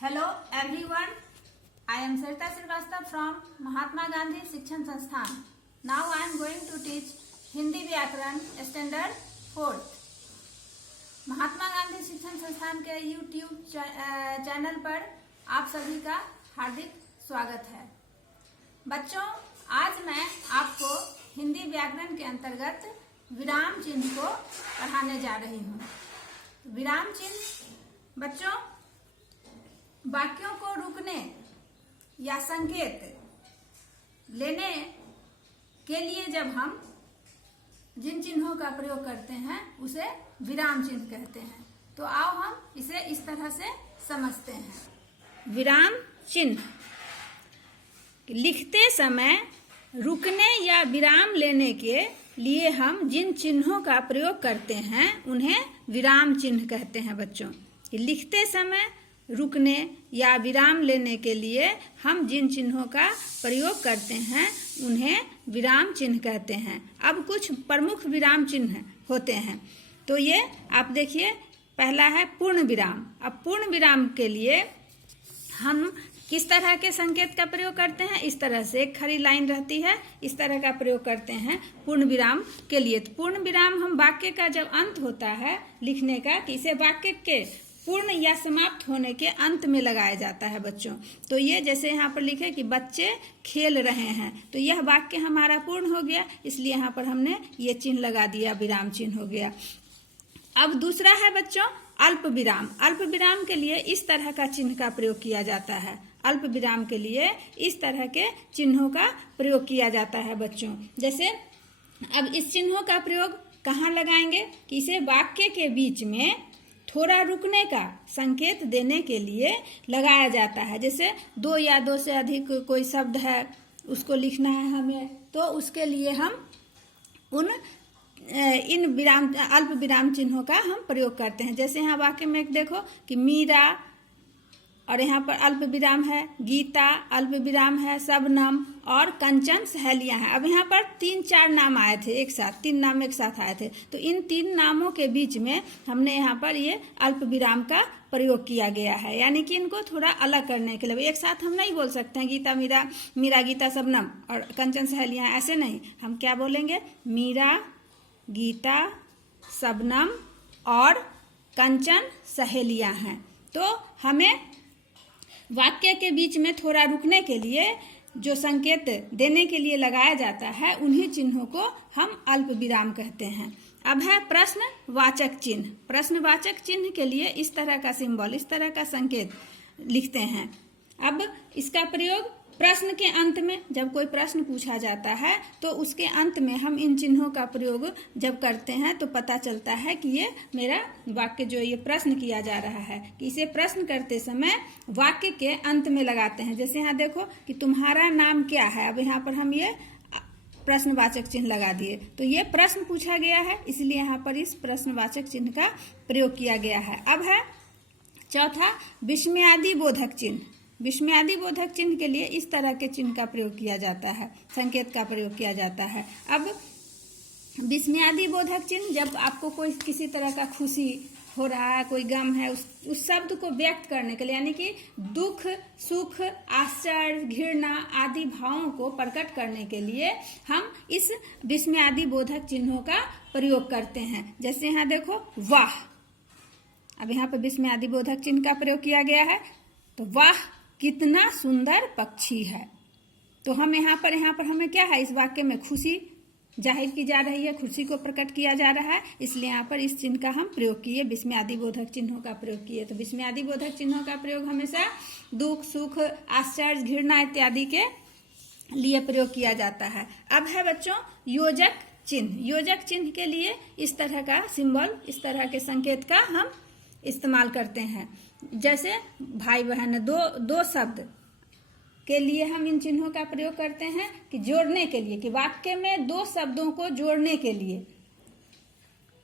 Hello everyone, I am Sarita Srivastava from Mahatma Gandhi Shikshan Sansthan. Now I am going to teach Hindi व्याकरण standard 4th. Mahatma Gandhi शिक्षण संस्थान के YouTube channel पर आप सभी का हार्दिक स्वागत है. बच्चों, आज मैं आपको हिंदी व्याकरण के अंतर्गत विराम चिन्ह को पढ़ाने जा रही हूँ. विराम चिन्ह बच्चों वाक्यों को रुकने या संकेत लेने के लिए जब हम जिन चिन्हों का प्रयोग करते हैं उसे विराम चिन्ह कहते हैं. तो आओ हम इसे इस तरह से समझते हैं. विराम चिन्ह लिखते समय रुकने या विराम लेने के लिए हम जिन चिन्हों का प्रयोग करते हैं उन्हें विराम चिन्ह कहते हैं. बच्चों, लिखते समय रुकने या विराम लेने के लिए हम जिन चिन्हों का प्रयोग करते हैं उन्हें विराम चिन्ह कहते हैं. अब कुछ प्रमुख विराम चिन्ह होते हैं. तो ये आप देखिए, पहला है पूर्ण विराम. अब पूर्ण विराम के लिए हम किस तरह के संकेत का प्रयोग करते हैं? इस तरह से एक खड़ी लाइन रहती है, इस तरह का प्रयोग करते हैं पूर्ण विराम के लिए. तो पूर्ण विराम हम वाक्य का जब अंत होता है लिखने का, कि इसे वाक्य के पूर्ण या समाप्त होने के अंत में लगाया जाता है. बच्चों, तो ये जैसे यहाँ पर लिखे कि बच्चे खेल रहे हैं, तो यह वाक्य हमारा पूर्ण हो गया, इसलिए यहाँ पर हमने ये चिन्ह लगा दिया, विराम चिन्ह हो गया. अब दूसरा है बच्चों अल्प विराम. अल्प विराम के लिए इस तरह का चिन्ह का प्रयोग किया जाता है. अल्प विराम के लिए इस तरह के चिन्हों का प्रयोग किया जाता है. बच्चों, जैसे अब इस चिन्हों का प्रयोग कहाँ लगाएंगे? कि इसे वाक्य के बीच में थोड़ा रुकने का संकेत देने के लिए लगाया जाता है. जैसे दो या दो से अधिक कोई शब्द है, उसको लिखना है हमें, तो उसके लिए हम इन विराम अल्प विराम चिन्हों का हम प्रयोग करते हैं. जैसे यहाँ वाक्य में एक देखो कि मीरा, और यहाँ पर अल्प विराम है गीता, अल्प विराम है शबनम, और कंचन सहेलियां हैं. अब यहाँ पर 3-4 नाम आए थे एक साथ, 3 नाम एक साथ आए थे, तो इन 3 नामों के बीच में हमने यहाँ पर ये अल्प विराम का प्रयोग किया गया है. यानी कि इनको थोड़ा अलग करने के लिए एक साथ हम नहीं बोल सकते हैं गीता मीरा, मीरा गीता शबनम और कंचन सहेलियां, ऐसे नहीं. हम क्या बोलेंगे? मीरा, गीता, शबनम और कंचन सहेलियां हैं. तो हमें वाक्य के बीच में थोड़ा रुकने के लिए जो संकेत देने के लिए लगाया जाता है उन्हीं चिन्हों को हम अल्प विराम कहते हैं. अब है प्रश्नवाचक चिन्ह. प्रश्नवाचक चिन्ह के लिए इस तरह का सिंबल, इस तरह का संकेत लिखते हैं. अब इसका प्रयोग प्रश्न के अंत में, जब कोई प्रश्न पूछा जाता है तो उसके अंत में हम इन चिन्हों का प्रयोग जब करते हैं तो पता चलता है कि ये मेरा वाक्य जो ये प्रश्न किया जा रहा है, कि इसे प्रश्न करते समय वाक्य के अंत में लगाते हैं. जैसे यहाँ देखो कि तुम्हारा नाम क्या है. अब यहाँ पर हम ये प्रश्नवाचक चिन्ह लगा दिए, तो ये प्रश्न पूछा गया है, इसलिए यहाँ पर इस प्रश्नवाचक चिन्ह का प्रयोग किया गया है. अब है चौथा विस्मयादि बोधक चिन्ह. विस्मयादि बोधक चिन्ह के लिए इस तरह के चिन्ह का प्रयोग किया जाता है, संकेत का प्रयोग किया जाता है. अब विस्मयादि बोधक चिन्ह, जब आपको कोई किसी तरह का खुशी हो रहा है, कोई गम है, उस शब्द को व्यक्त करने के लिए, यानी कि दुख, सुख, आश्चर्य, घृणा आदि भावों को प्रकट करने के लिए हम इस विस्मयादि बोधक चिन्हों का प्रयोग करते हैं. जैसे यहाँ देखो वाह. अब यहाँ पर विस्मयादि बोधक चिन्ह का प्रयोग किया गया है, तो वाह कितना सुंदर पक्षी है. तो हम यहाँ पर हमें क्या है? इस वाक्य में खुशी जाहिर की जा रही है, खुशी को प्रकट किया जा रहा है, इसलिए यहाँ पर इस चिन्ह का हम प्रयोग किए, विस्मयादि बोधक चिन्हों का प्रयोग किए. तो विस्मयादि बोधक चिन्हों का प्रयोग हमेशा दुख, सुख, आश्चर्य, घृणा इत्यादि के लिए प्रयोग किया जाता है. अब है बच्चों योजक चिन्ह. योजक चिन्ह के लिए इस तरह का सिंबल, इस तरह के संकेत का हम इस्तेमाल करते हैं. जैसे भाई बहन, दो शब्द के लिए हम इन चिन्हों का प्रयोग करते हैं कि जोड़ने के लिए, कि वाक्य में 2 शब्दों को जोड़ने के लिए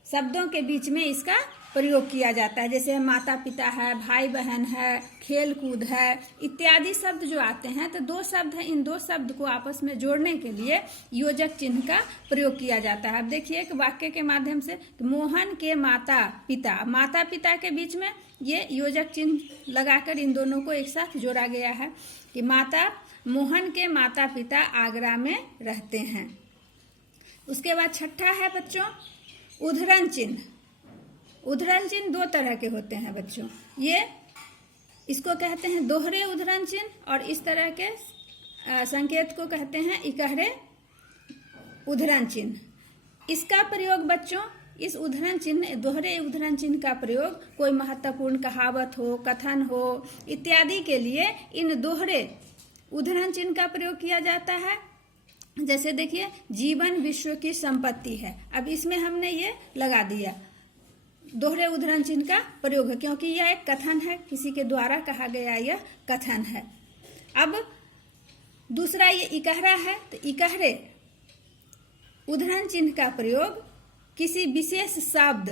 शब्दों के बीच में इसका प्रयोग किया जाता है. जैसे माता पिता है, भाई बहन है, खेल कूद है इत्यादि शब्द जो आते हैं, तो 2 शब्द हैं, इन 2 शब्द को आपस में जोड़ने के लिए योजक चिन्ह का प्रयोग किया जाता है. अब देखिए कि वाक्य के माध्यम से मोहन के माता पिता के बीच में ये योजक चिन्ह लगाकर इन दोनों को एक साथ जोड़ा गया है कि मोहन के माता पिता आगरा में रहते हैं। उसके बाद छठा है बच्चों उद्धरण चिन्ह। उद्धरण चिन्ह दो तरह के होते हैं बच्चों, ये इसको कहते हैं दोहरे उद्धरण चिन्ह और इस तरह के संकेत को कहते हैं इकहरे उद्धरण चिन्ह। इसका प्रयोग बच्चों इस उद्धरण चिन्ह दोहरे उद्धरण चिन्ह का प्रयोग कोई महत्वपूर्ण कहावत हो, कथन हो इत्यादि के लिए इन दोहरे उद्धरण चिन्ह का प्रयोग किया जाता है। जैसे देखिए जीवन विश्व की संपत्ति है, अब इसमें हमने ये लगा दिया दोहरे उद्धरण चिन्ह का प्रयोग है क्योंकि यह एक कथन है, किसी के द्वारा कहा गया यह कथन है। अब दूसरा ये इकहरा है, तो इकहरे उद्धरण चिन्ह का प्रयोग किसी विशेष शब्द,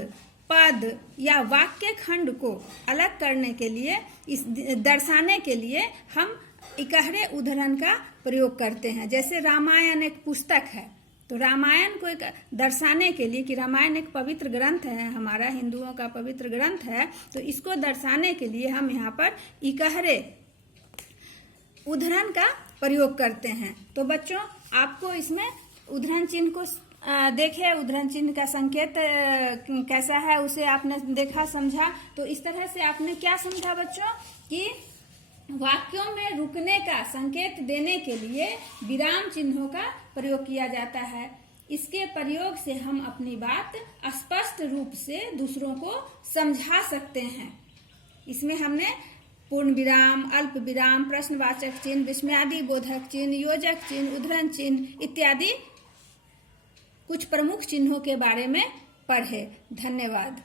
पद या वाक्य खंड को अलग करने के लिए, इस दर्शाने के लिए हम इकहरे उद्धरण का प्रयोग करते हैं। जैसे रामायण एक पुस्तक है, तो रामायण को एक दर्शाने के लिए कि रामायण एक पवित्र ग्रंथ है, हमारा हिंदुओं का पवित्र ग्रंथ है, तो इसको दर्शाने के लिए हम यहाँ पर इकहरे उद्धरण का प्रयोग करते हैं। तो बच्चों आपको इसमें उद्धरण चिन्ह को देखे, उद्धरण चिन्ह का संकेत कैसा है उसे आपने देखा, समझा। तो इस तरह से आपने क्या समझा बच्चों कि वाक्यों में रुकने का संकेत देने के लिए विराम चिन्हों का प्रयोग किया जाता है। इसके प्रयोग से हम अपनी बात स्पष्ट रूप से दूसरों को समझा सकते हैं। इसमें हमने पूर्ण विराम, अल्प विराम, प्रश्नवाचक चिन्ह, विस्मयादि बोधक चिन्ह, योजक चिन्ह, उद्धरण चिन्ह इत्यादि कुछ प्रमुख चिन्हों के बारे में पढ़े। धन्यवाद।